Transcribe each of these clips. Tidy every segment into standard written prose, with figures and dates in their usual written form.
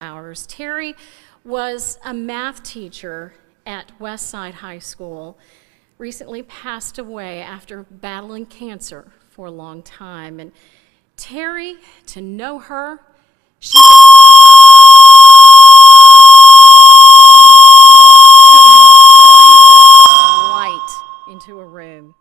Hours. Terry was a math teacher at Westside High School, recently passed away after battling cancer for a long time. And Terry, to know her, she light into a room.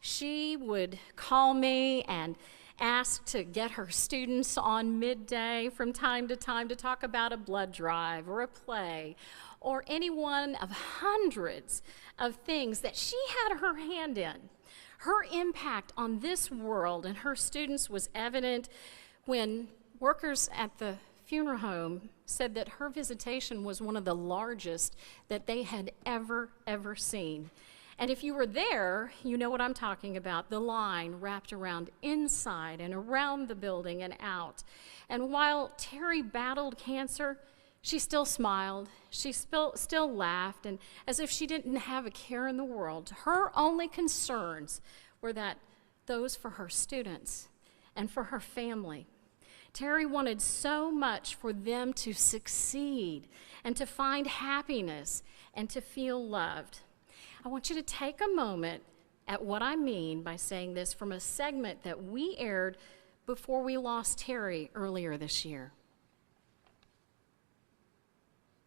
She would call me and asked to get her students on midday from time to time to talk about a blood drive or a play or any one of hundreds of things that she had her hand in. Her impact on this world and her students was evident when workers at the funeral home said that her visitation was one of the largest that they had ever seen. And if you were there, you know what I'm talking about. The line wrapped around inside and around the building and out. And while Terry battled cancer, she still smiled. She still laughed, and as if she didn't have a care in the world. Her only concerns were those for her students and for her family. Terry wanted so much for them to succeed and to find happiness and to feel loved. I want you to take a moment at what I mean by saying this from a segment that we aired before we lost Terry earlier this year.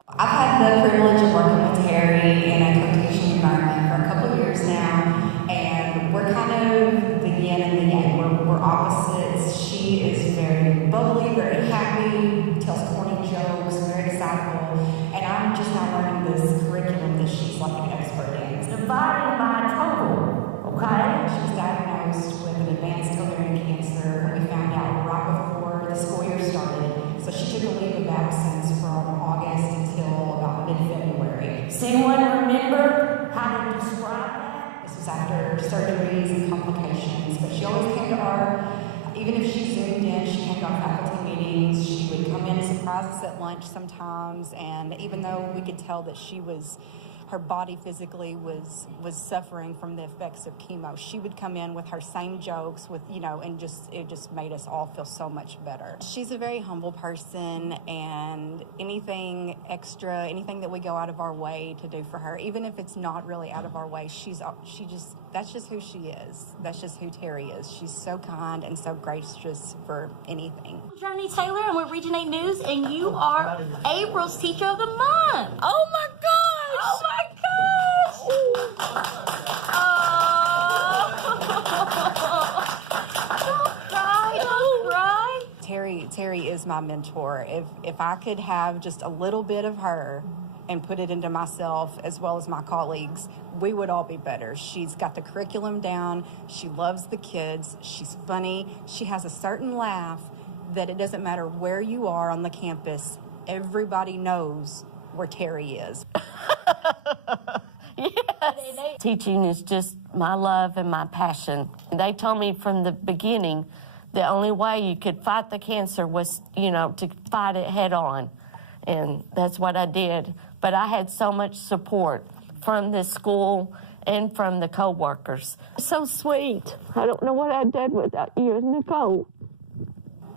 I've had the privilege of working with Terry in a co-teaching environment for a couple of years now, and we're kind of the yin and the yang. We're opposites. She is very bubbly, very happy, tells corny jokes, very excitable, and I'm just now learning this curriculum that she's like an expert in. Divided by total, okay? She was diagnosed with an advanced ovarian cancer, and we found out right before the school year started. So she took a leave of absence from August until about mid-February. Does anyone remember how to describe that? This was after surgeries and complications, but she always came to our, even if she zoomed in, she came to our faculty meetings. She would come in and surprise us at lunch sometimes, and even though we could tell that her body physically was suffering from the effects of chemo, she would come in with her same jokes and it just made us all feel so much better. She's a very humble person, and anything extra, anything that we go out of our way to do for her, even if it's not really out of our way, that's just who she is. That's just who Terry is. She's so kind and so gracious for anything. I'm Johnny Taylor, and we're Region 8 News, and you are April's Teacher of the Month. Oh my gosh! Oh my gosh! Don't cry. Terry is my mentor. If I could have just a little bit of her and put it into myself as well as my colleagues, we would all be better. She's got the curriculum down. She loves the kids. She's funny. She has a certain laugh that it doesn't matter where you are on the campus, everybody knows where Terry is. Yes. Teaching is just my love and my passion. They told me from the beginning the only way you could fight the cancer was, to fight it head on. And that's what I did. But I had so much support from the school and from the co-workers. So sweet. I don't know what I'd done without you and Nicole.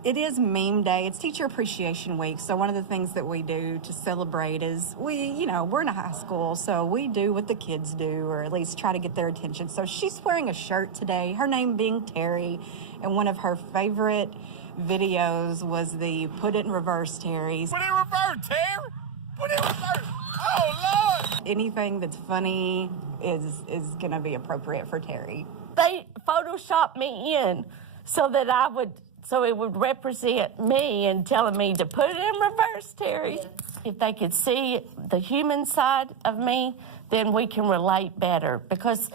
It is meme day. It's Teacher Appreciation Week. So one of the things that we do to celebrate is we're in a high school, so we do what the kids do, or at least try to get their attention. So she's wearing a shirt today, her name being Terry, and one of her favorite videos was the Put It in Reverse, Terry. Put it in reverse, Terry! Put it in reverse! Oh, Lord! Anything that's funny is going to be appropriate for Terry. They photoshopped me in so it would represent me and telling me to put it in reverse, Terry. Yeah. If they could see the human side of me, then we can relate better, because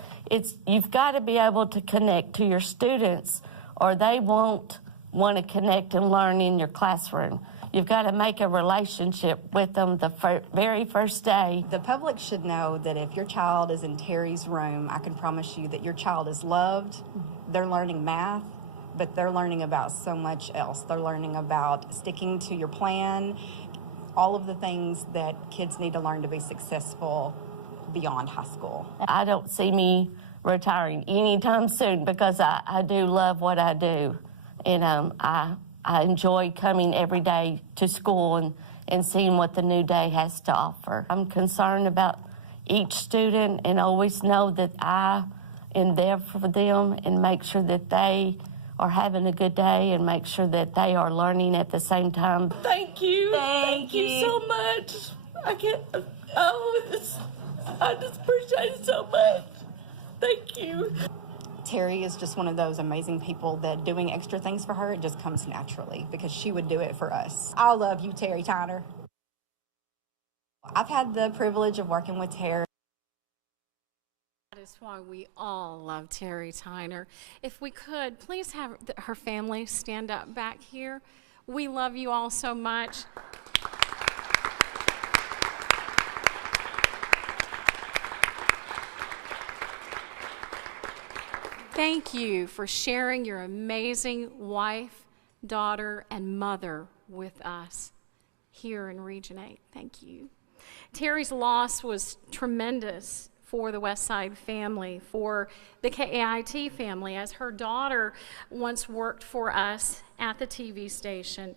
you've got to be able to connect to your students or they won't want to connect and learn in your classroom. You've got to make a relationship with them the very first day. The public should know that if your child is in Terry's room, I can promise you that your child is loved. They're learning math, but they're learning about so much else. They're learning about sticking to your plan, all of the things that kids need to learn to be successful beyond high school. I don't see me retiring anytime soon because I do love what I do. And I enjoy coming every day to school and seeing what the new day has to offer. I'm concerned about each student and always know that I am there for them and make sure that they are having a good day and make sure that they are learning at the same time. Thank you. Thank you so much. I just appreciate it so much. Thank you. Terry is just one of those amazing people that doing extra things for her, it just comes naturally because she would do it for us. I love you, Terry Tyner. I've had the privilege of working with Terry. That is why we all love Terry Tyner. If we could, please have her family stand up back here. We love you all so much. Thank you for sharing your amazing wife, daughter, and mother with us here in Region 8. Thank you. Terry's loss was tremendous for the Westside family, for the KAIT family, as her daughter once worked for us at the TV station.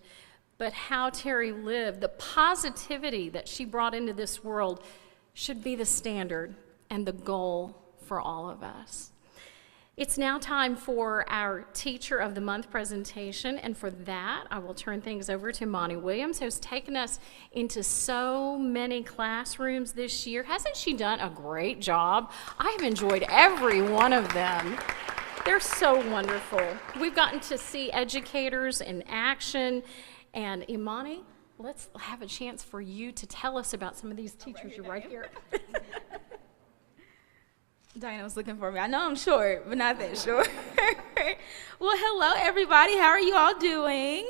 But how Terry lived, the positivity that she brought into this world should be the standard and the goal for all of us. It's now time for our Teacher of the Month presentation, and for that, I will turn things over to Monty Williams, who's taken us into so many classrooms this year. Hasn't she done a great job? I have enjoyed every one of them. They're so wonderful. We've gotten to see educators in action, and Imani, let's have a chance for you to tell us about some of these teachers. You're right here. Diana was looking for me. I know I'm short, but not that short. Well, hello, everybody. How are you all doing?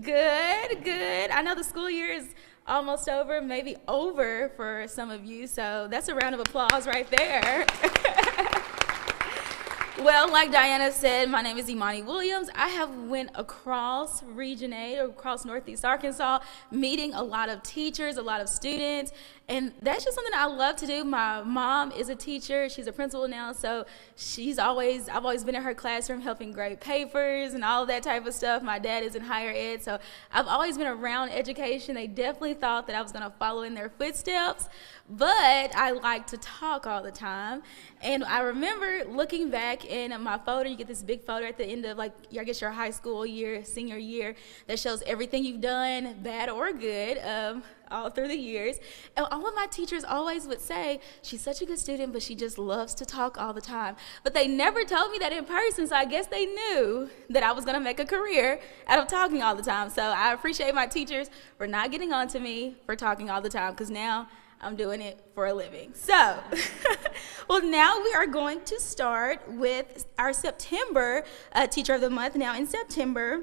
Good, good. I know the school year is almost over, maybe over for some of you, so that's a round of applause right there. Well, like Diana said, my name is Imani Williams. I have went across Region 8, across Northeast Arkansas, meeting a lot of teachers, a lot of students, and that's just something I love to do. My mom is a teacher. She's a principal now, so I've always been in her classroom helping grade papers and all of that type of stuff. My dad is in higher ed, so I've always been around education. They definitely thought that I was going to follow in their footsteps, but I like to talk all the time. And I remember looking back in my folder. You get this big folder at the end of, like, I guess your high school year, senior year, that shows everything you've done, bad or good, all through the years. And all of my teachers always would say, she's such a good student, but she just loves to talk all the time. But they never told me that in person, so I guess they knew that I was going to make a career out of talking all the time. So I appreciate my teachers for not getting on to me for talking all the time, because now I'm doing it for a living. So, well, now we are going to start with our September Teacher of the Month. Now, in September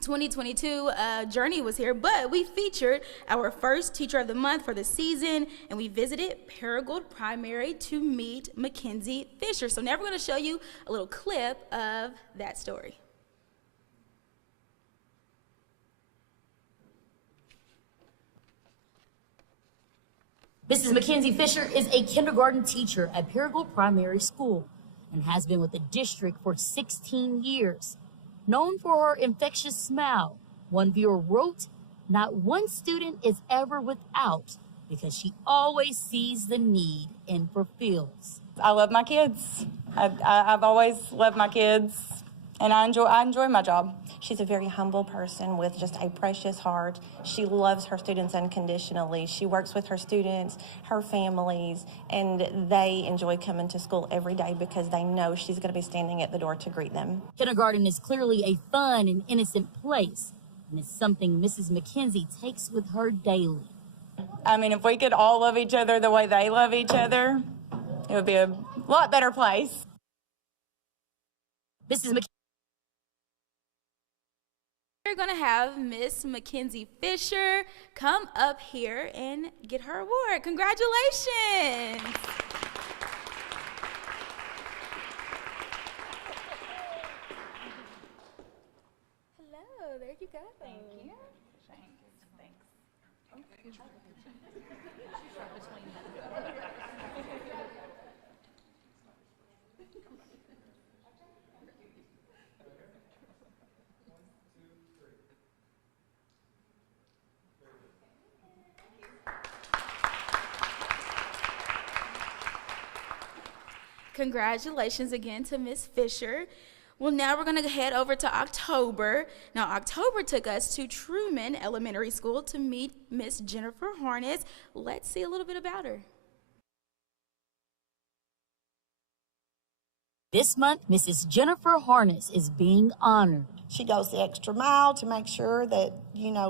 2022, Journey was here, but we featured our first Teacher of the Month for the season, and we visited Paragould Primary to meet Mackenzie Fisher. So now we're going to show you a little clip of that story. Mrs. Mackenzie Fisher is a kindergarten teacher at Paragould Primary School and has been with the district for 16 years. Known for her infectious smile, one viewer wrote, "Not one student is ever without because she always sees the need and fulfills." I love my kids. I've always loved my kids, and I enjoy my job. She's a very humble person with just a precious heart. She loves her students unconditionally. She works with her students, her families, and they enjoy coming to school every day because they know she's going to be standing at the door to greet them. Kindergarten is clearly a fun and innocent place, and it's something Mrs. Mackenzie takes with her daily. I mean, if we could all love each other the way they love each other, it would be a lot better place. Mrs. Mackenzie. We're going to have Miss Mackenzie Fisher come up here and get her award. Congratulations. Hello, there you go. Thank you. Congratulations again to Miss Fisher. Well, now we're going to head over to October. Now, October took us to Truman Elementary School to meet Miss Jennifer Harness. Let's see a little bit about her. This month, Mrs. Jennifer Harness is being honored. She goes the extra mile to make sure that,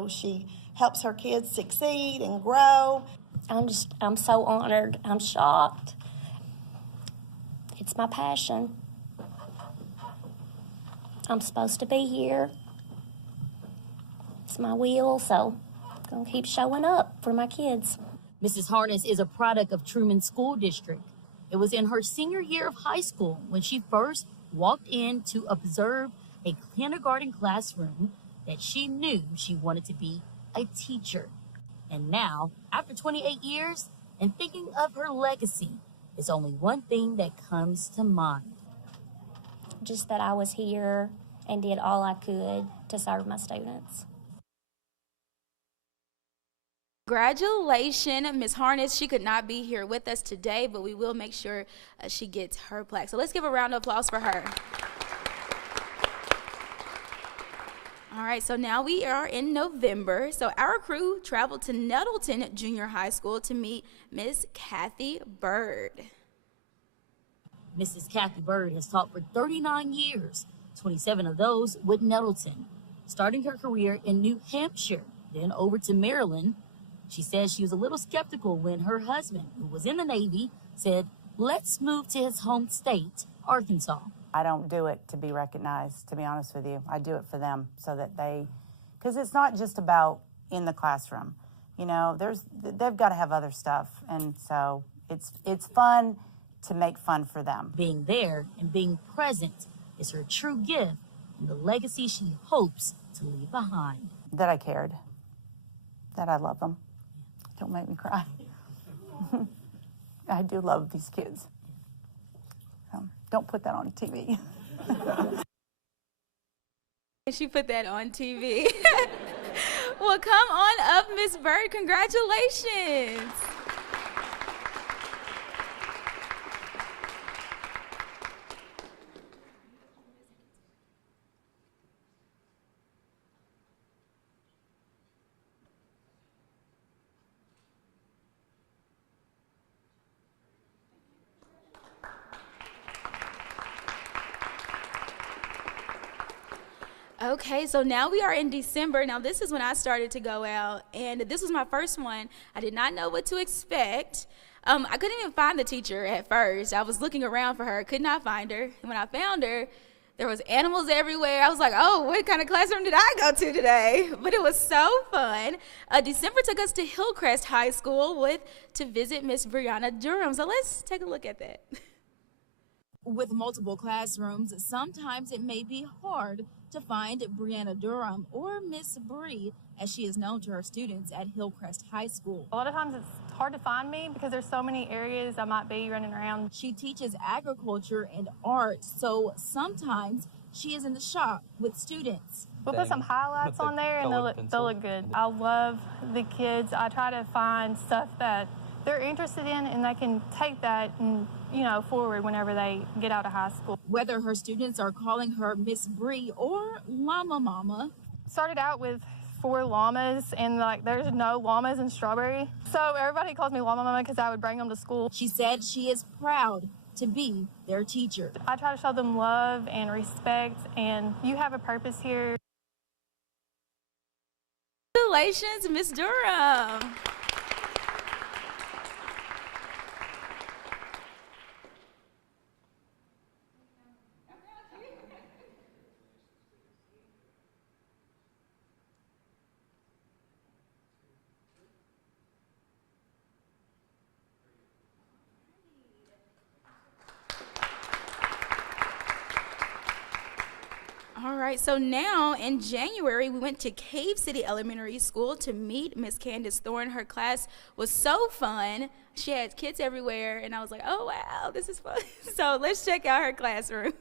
she helps her kids succeed and grow. I'm so honored. I'm shocked. It's my passion. I'm supposed to be here. It's my will, so I'm going to keep showing up for my kids. Mrs. Harness is a product of Truman School District. It was in her senior year of high school when she first walked in to observe a kindergarten classroom that she knew she wanted to be a teacher. And now, after 28 years and thinking of her legacy, there's only one thing that comes to mind. Just that I was here and did all I could to serve my students. Congratulations, Ms. Harness. She could not be here with us today, but we will make sure she gets her plaque. So let's give a round of applause for her. All right, so now we are in November. So our crew traveled to Nettleton Junior High School to meet Miss Kathy Bird. Mrs. Kathy Bird has taught for 39 years, 27 of those with Nettleton, starting her career in New Hampshire, then over to Maryland. She says she was a little skeptical when her husband, who was in the Navy, said, "Let's move to his home state, Arkansas." I don't do it to be recognized, to be honest with you. I do it for them so that because it's not just about in the classroom. They've got to have other stuff. And so it's fun to make fun for them. Being there and being present is her true gift and the legacy she hopes to leave behind. That I cared, that I love them. Don't make me cry. I do love these kids. Don't put that on TV. She put that on TV. Well, come on up, Miss Bird. Congratulations. Okay, so now we are in December. Now this is when I started to go out, and this was my first one. I did not know what to expect. I couldn't even find the teacher at first. I was looking around for her, could not find her. And when I found her, there was animals everywhere. I was like, oh, what kind of classroom did I go to today? But it was so fun. December took us to Hillcrest High School to visit Miss Brianna Durham. So let's take a look at that. With multiple classrooms, sometimes it may be hard to find Brianna Durham or Miss Bree, as she is known to her students at Hillcrest High School. A lot of times it's hard to find me because there's so many areas I might be running around. She teaches agriculture and art, so sometimes she is in the shop with students. We'll put some highlights on there and they'll look good. I love the kids. I try to find stuff that they're interested in and they can take that and forward whenever they get out of high school. Whether her students are calling her Miss Bree or Llama Mama. Started out with 4 llamas and there's no llamas in Strawberry. So everybody calls me Llama Mama because I would bring them to school. She said she is proud to be their teacher. I try to show them love and respect, and you have a purpose here. Congratulations, Miss Durham. All right, so now in January, we went to Cave City Elementary School to meet Miss Candace Thorne. Her class was so fun. She had kids everywhere, and I was like, oh, wow, this is fun. So let's check out her classroom.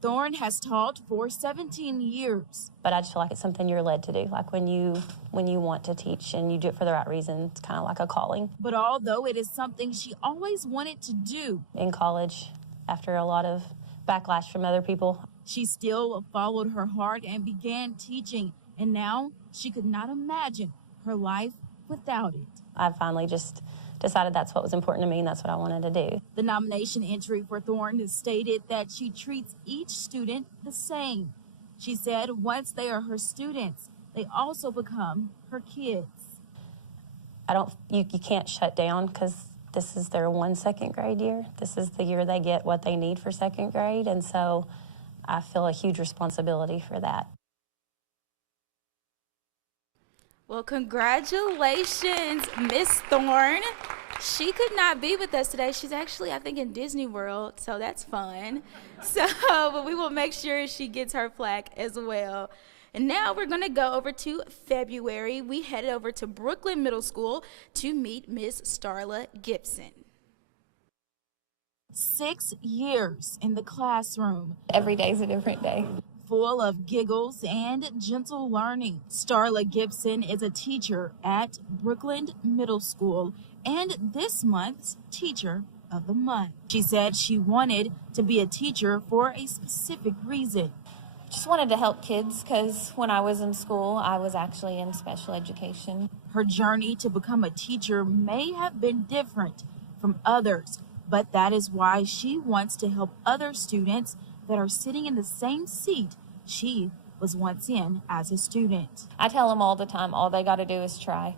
Thorne has taught for 17 years. But I just feel like it's something you're led to do. Like when you want to teach and you do it for the right reason, it's kind of like a calling. But although it is something she always wanted to do, in college, after a lot of backlash from other people, she still followed her heart and began teaching. And now she could not imagine her life without it. I finally just decided that's what was important to me and that's what I wanted to do. The nomination entry for Thorne has stated that she treats each student the same. She said once they are her students, they also become her kids. You can't shut down because this is their 1 second grade year. This is the year they get what they need for second grade, and so I feel a huge responsibility for that. Well, congratulations, Miss Thorne. She could not be with us today. She's actually, I think, in Disney World, so that's fun. But we will make sure she gets her plaque as well. And now we're going to go over to February. We headed over to Brooklyn Middle School to meet Miss Starla Gibson. 6 years in the classroom. Every day is a different day. Full of giggles and gentle learning. Starla Gibson is a teacher at Brooklyn Middle School and this month's Teacher of the Month. She said she wanted to be a teacher for a specific reason. Just wanted to help kids because when I was in school, I was actually in special education. Her journey to become a teacher may have been different from others, but that is why she wants to help other students that are sitting in the same seat she was once in as a student. I tell them all the time, all they got to do is try.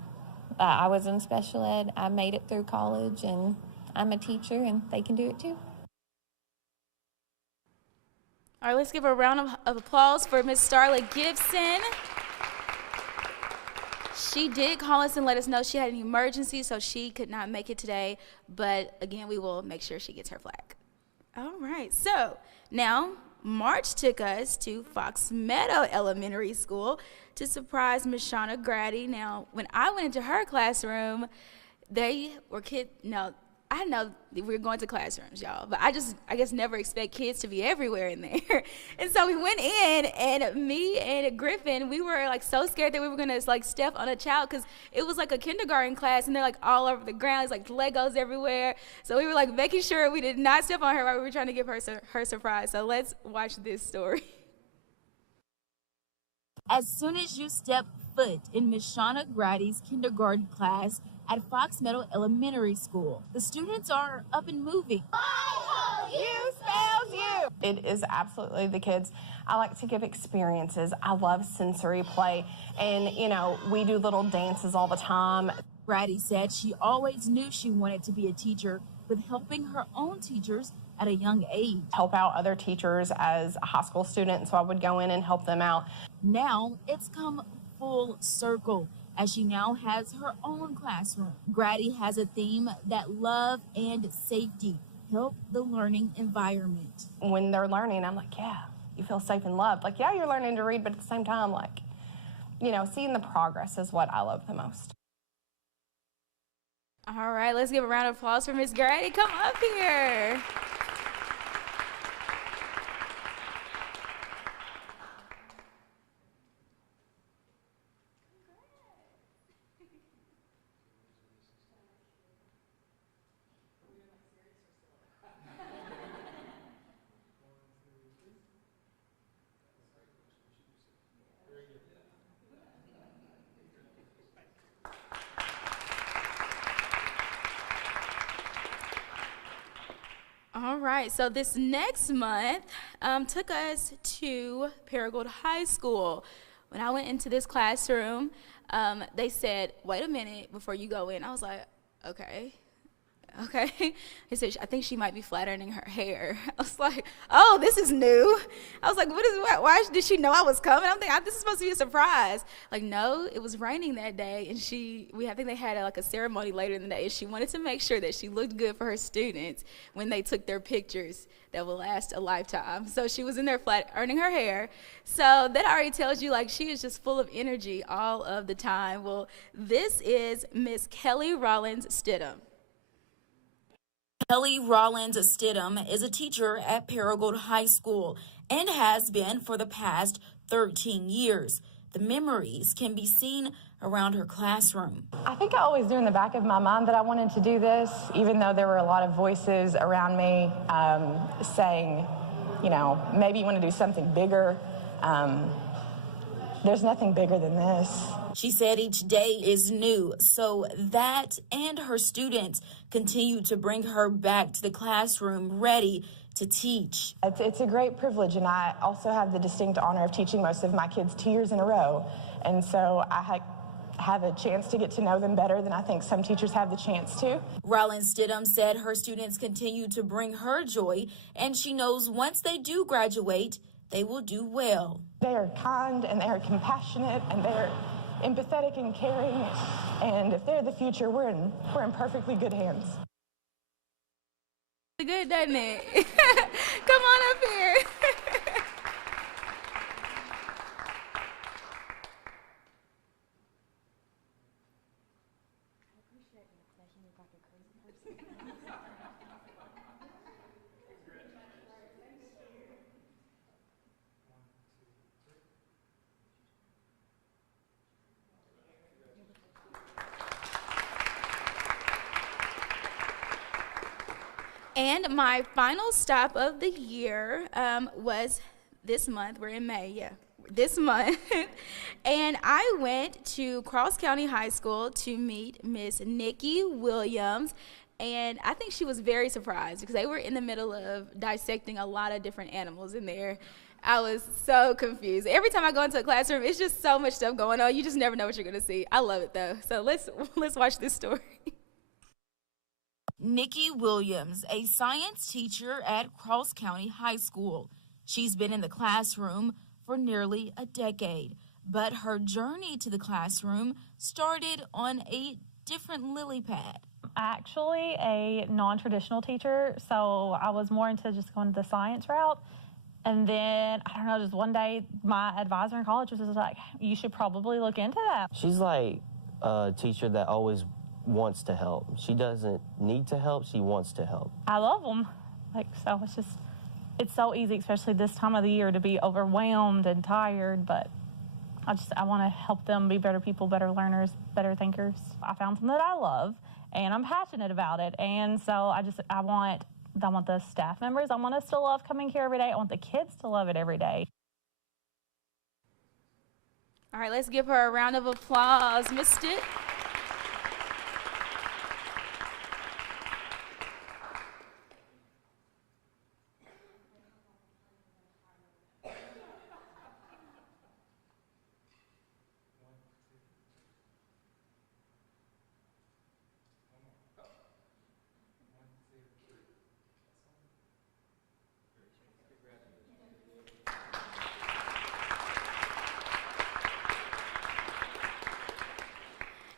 I was in special ed. I made it through college, and I'm a teacher, and they can do it too. All right, let's give a round of applause for Miss Starla Gibson. She did call us and let us know she had an emergency, so she could not make it today. But again, we will make sure she gets her flag. All right, so now March took us to Fox Meadow Elementary School to surprise Miss Shauna Grady. Now, when I went into her classroom, they were kids. Now, I know we were going to classrooms, y'all, but I guess never expect kids to be everywhere in there. And so we went in, and me and Griffin, we were like so scared that we were gonna like step on a child because it was like a kindergarten class, and they're like all over the ground. It's like Legos everywhere. So we were like making sure we did not step on her while we were trying to give her her surprise. So let's watch this story. As soon as you step foot in Miss Shauna Grady's kindergarten class at Fox Meadow Elementary School, the students are up and moving. You spells you. It is absolutely the kids. I like to give experiences. I love sensory play, and we do little dances all the time. Grady said she always knew she wanted to be a teacher, with helping her own teachers at a young age. Help out other teachers as a high school student, so I would go in and help them out. Now it's come full circle as she now has her own classroom. Grady has a theme that love and safety help the learning environment. When they're learning, I'm like, yeah, you feel safe and loved. Like, yeah, you're learning to read, but at the same time, like, seeing the progress is what I love the most. All right, let's give a round of applause for Miss Grady. Come up here. All right, so this next month took us to Paragould High School. When I went into this classroom, they said, wait a minute before you go in. I was like, okay. They said, I think she might be flat ironing her hair. I was like, oh, this is new. I was like, why did she know I was coming? I'm thinking, this is supposed to be a surprise. Like, no, it was raining that day, and I think they had a ceremony later in the day, and she wanted to make sure that she looked good for her students when they took their pictures that will last a lifetime. So she was in there flat ironing her hair. So that already tells you, she is just full of energy all of the time. Well, this is Miss Kelly Rollins Stidham. Kelly Rollins Stidham is a teacher at Paragould High School and has been for the past 13 years. The memories can be seen around her classroom. I think I always knew in the back of my mind that I wanted to do this, even though there were a lot of voices around me saying, you know, maybe you want to do something bigger. There's nothing bigger than this. She said each day is new, so that and her students continue to bring her back to the classroom ready to teach. It's a great privilege, and I also have the distinct honor of teaching most of my kids 2 years in a row. And so I have a chance to get to know them better than I think some teachers have the chance to. Rollins Stidham said her students continue to bring her joy, and she knows once they do graduate, they will do well. They are kind, and they are compassionate, and they're empathetic and caring, and if they're the future, we're in perfectly good hands. Good, doesn't it? Come on up here. And my final stop of the year was this month. We're in May, yeah, this month. And I went to Cross County High School to meet Miss Nikki Williams. And I think she was very surprised because they were in the middle of dissecting a lot of different animals in there. I was so confused. Every time I go into a classroom, it's just so much stuff going on. You just never know what you're going to see. I love it, though. So let's watch this story. Nikki Williams, a science teacher at Cross County High School. She's been in the classroom for nearly a decade, but her journey to the classroom started on a different lily pad. Actually a non-traditional teacher, so I was more into just going the science route. And then, I don't know, just one day my advisor in college was just like, you should probably look into that. She's like a teacher that always wants to help. She doesn't need to help, she wants to help. I love them. So it's so easy, especially this time of the year, to be overwhelmed and tired, but I want to help them be better people, better learners, better thinkers. I found something that I love, and I'm passionate about it, and so I want the staff members, I want us to love coming here every day. I want the kids to love it every day. All right, let's give her a round of applause. Missed it?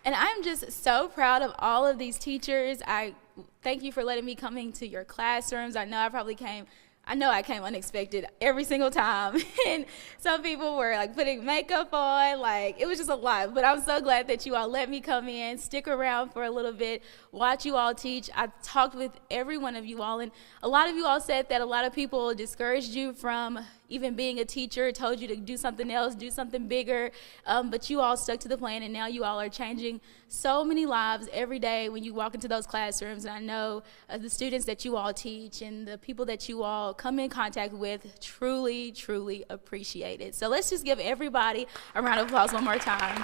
And I'm just so proud of all of these teachers. I thank you for letting me come into your classrooms. I know I came unexpected every single time. And some people were like putting makeup on, like it was just a lot. But I'm so glad that you all let me come in, stick around for a little bit, watch you all teach. I talked with every one of you all, and a lot of you all said that a lot of people discouraged you from even being a teacher, told you to do something else, do something bigger, but you all stuck to the plan, and now you all are changing so many lives every day when you walk into those classrooms. And I know the students that you all teach and the people that you all come in contact with truly, truly appreciate it. So let's just give everybody a round of applause one more time.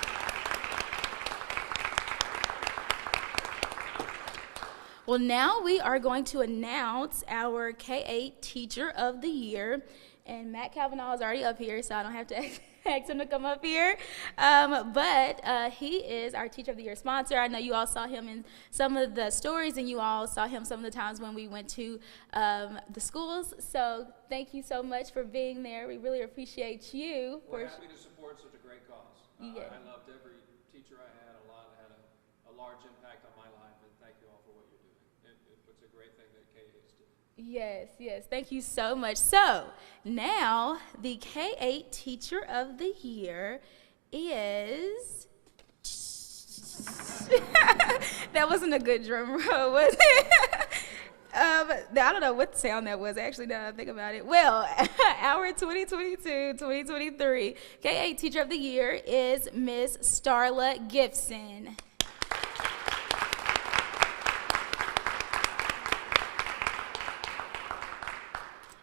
Well, now we are going to announce our K-8 Teacher of the Year. And Matt Cavanaugh is already up here, so I don't have to ask him to come up here. But he is our Teacher of the Year sponsor. I know you all saw him in some of the stories, and you all saw him some of the times when we went to the schools. So thank you so much for being there. We really appreciate you. We're happy to support such a great cause. Yeah. I loved every teacher I had. A lot had a large impact on my life, and thank you all for what you're doing. It's a great thing that K-8 is doing. Yes, yes. Thank you so much. So now the K-8 Teacher of the Year is... That wasn't a good drum roll, was it? I don't know what sound that was, actually, now that I think about it. Well, our 2022-2023 K-8 Teacher of the Year is Miss Starla Gibson.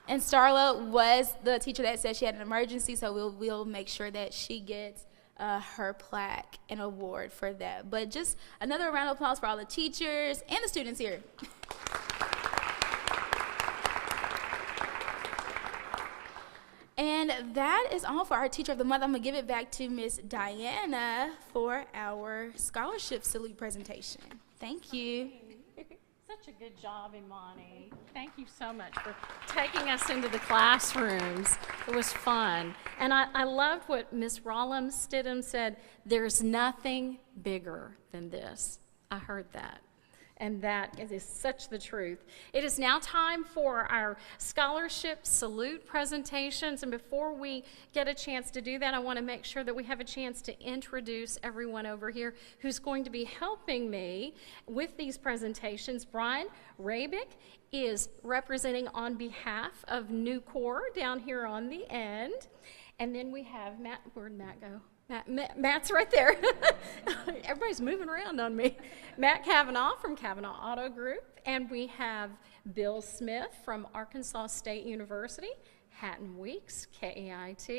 And Starla was the teacher that said she had an emergency, so we'll make sure that she gets her plaque and award for that. But just another round of applause for all the teachers and the students here. And that is all for our Teacher of the Month. I'm going to give it back to Miss Diana for our scholarship salute presentation. Thank you. Such a good job, Imani. Thank you so much for taking us into the classrooms. It was fun. And I loved what Miss Rollins Stidham said, there's nothing bigger than this. I heard that. And that is such the truth. It is now time for our scholarship salute presentations. And before we get a chance to do that, I want to make sure that we have a chance to introduce everyone over here who's going to be helping me with these presentations. Brian Rabick is representing on behalf of New Corps down here on the end. And then we have Matt. Where'd Matt go? Matt's right there. Everybody's moving around on me. Matt Kavanaugh from Kavanaugh Auto Group. And we have Bill Smith from Arkansas State University, Hatton Weeks, KAIT,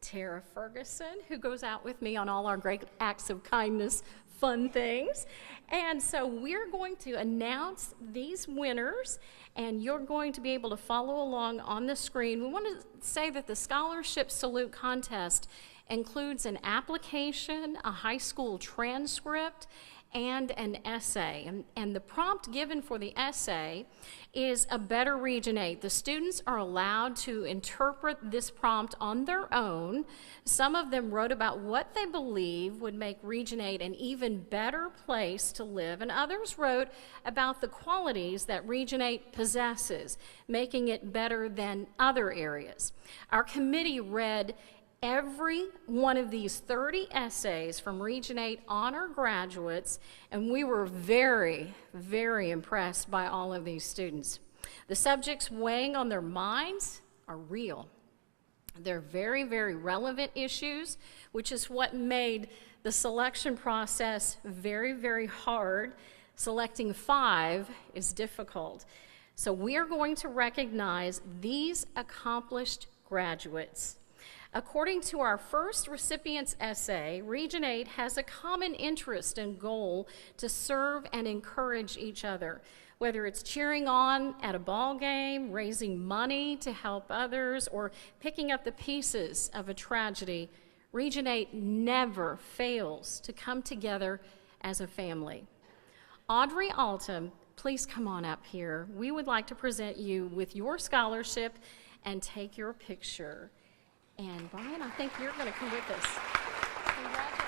Tara Ferguson, who goes out with me on all our great acts of kindness, fun things. And so we're going to announce these winners, and you're going to be able to follow along on the screen. We want to say that the Scholarship Salute Contest includes an application, a high school transcript, and an essay. And the prompt given for the essay is a better Region 8. The students are allowed to interpret this prompt on their own. Some of them wrote about what they believe would make Region 8 an even better place to live, and others wrote about the qualities that Region 8 possesses, making it better than other areas. Our committee read every one of these 30 essays from Region 8 honor graduates, and we were very, very impressed by all of these students. The subjects weighing on their minds are real. They're very, very relevant issues, which is what made the selection process very, very hard. Selecting 5 is difficult. So we are going to recognize these accomplished graduates. According to our first recipient's essay, Region 8 has a common interest and goal to serve and encourage each other. Whether it's cheering on at a ball game, raising money to help others, or picking up the pieces of a tragedy, Region 8 never fails to come together as a family. Audrey Altum, please come on up here. We would like to present you with your scholarship and take your picture. And Brian, I think you're going to come with us. Congratulations.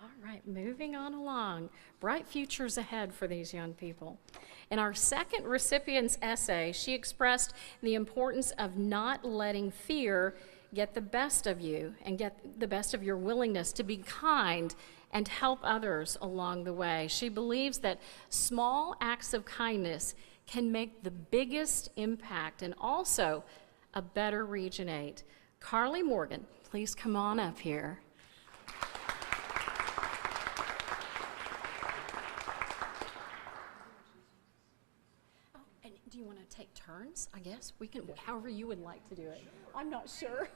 All right, moving on along. Bright futures ahead for these young people. In our second recipient's essay, she expressed the importance of not letting fear get the best of you and get the best of your willingness to be kind and help others along the way. She believes that small acts of kindness can make the biggest impact and also a better Region 8. Carly Morgan, please come on up here. Do you want to take turns? I guess we can, however you would like to do it. I'm not sure.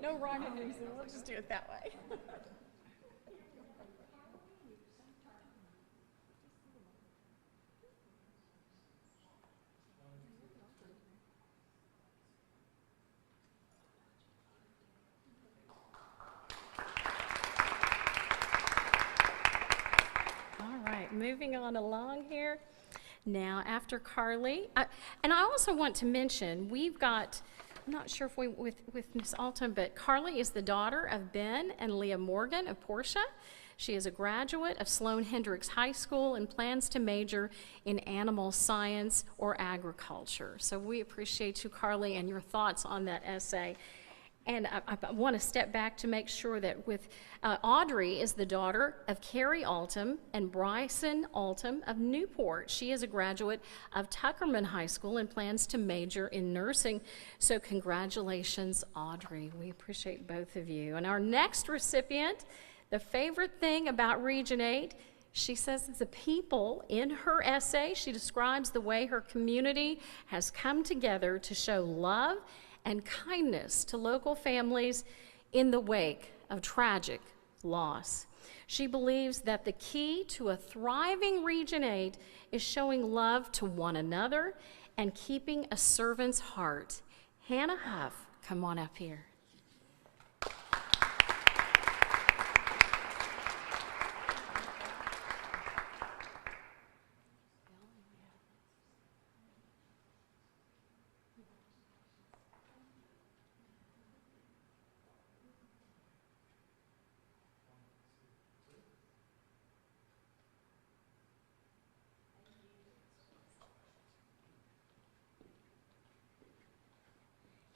No rhyme or reason. We'll just do it that way. All right, moving on along here. Now, after Carly, and I also want to mention, we've got I'm not sure if we, with Miss Alton, but Carly is the daughter of Ben and Leah Morgan of Portia. She is a graduate of Sloan Hendricks High School and plans to major in animal science or agriculture. So we appreciate you, Carly, and your thoughts on that essay. And I want to step back to make sure that with Audrey is the daughter of Carrie Altum and Bryson Altum of Newport. She is a graduate of Tuckerman High School and plans to major in nursing. So congratulations, Audrey. We appreciate both of you. And our next recipient, the favorite thing about Region 8, she says it's the people. In her essay, she describes the way her community has come together to show love and kindness to local families in the wake of tragic loss. She believes that the key to a thriving Region 8 is showing love to one another and keeping a servant's heart. Hannah Huff, come on up here.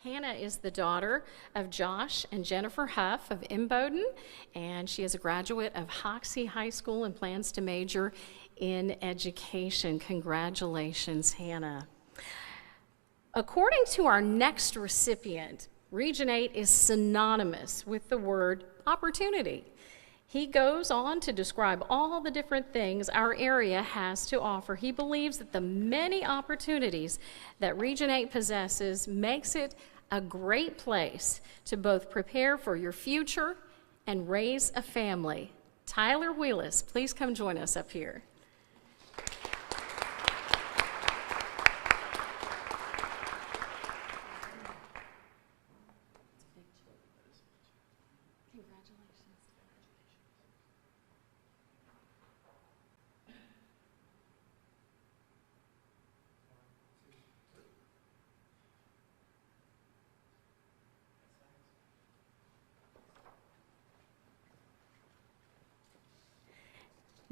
Hannah is the daughter of Josh and Jennifer Huff of Imboden, and she is a graduate of Hoxie High School and plans to major in education. Congratulations, Hannah. According to our next recipient, Region 8 is synonymous with the word opportunity. He goes on to describe all the different things our area has to offer. He believes that the many opportunities that Region 8 possesses makes it a great place to both prepare for your future and raise a family. Tyler Wheelis, please come join us up here.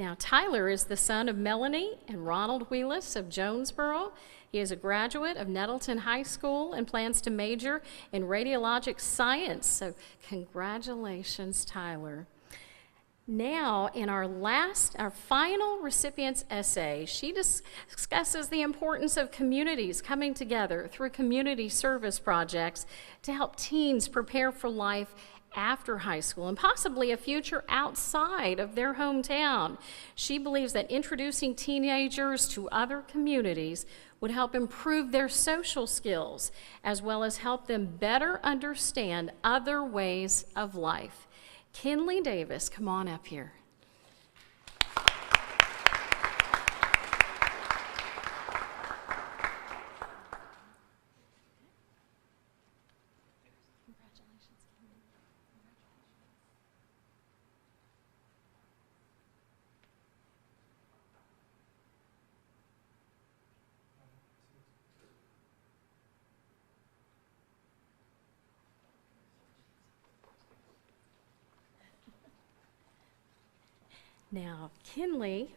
Now, Tyler is the son of Melanie and Ronald Wheelis of Jonesboro. He is a graduate of Nettleton High School and plans to major in radiologic science. So congratulations, Tyler. Now, in our final recipient's essay, she discusses the importance of communities coming together through community service projects to help teens prepare for life after high school and possibly a future outside of their hometown. She believes that introducing teenagers to other communities would help improve their social skills as well as help them better understand other ways of life. Kinley Davis, come on up here. Now, Kinley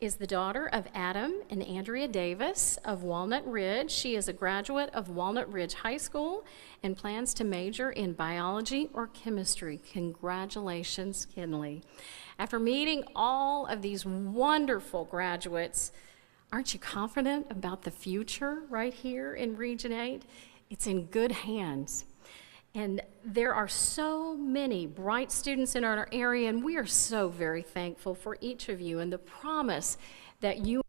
is the daughter of Adam and Andrea Davis of Walnut Ridge. She is a graduate of Walnut Ridge High School and plans to major in biology or chemistry. Congratulations, Kinley. After meeting all of these wonderful graduates, aren't you confident about the future right here in Region 8? It's in good hands. And there are so many bright students in our area, and we are so very thankful for each of you and the promise that you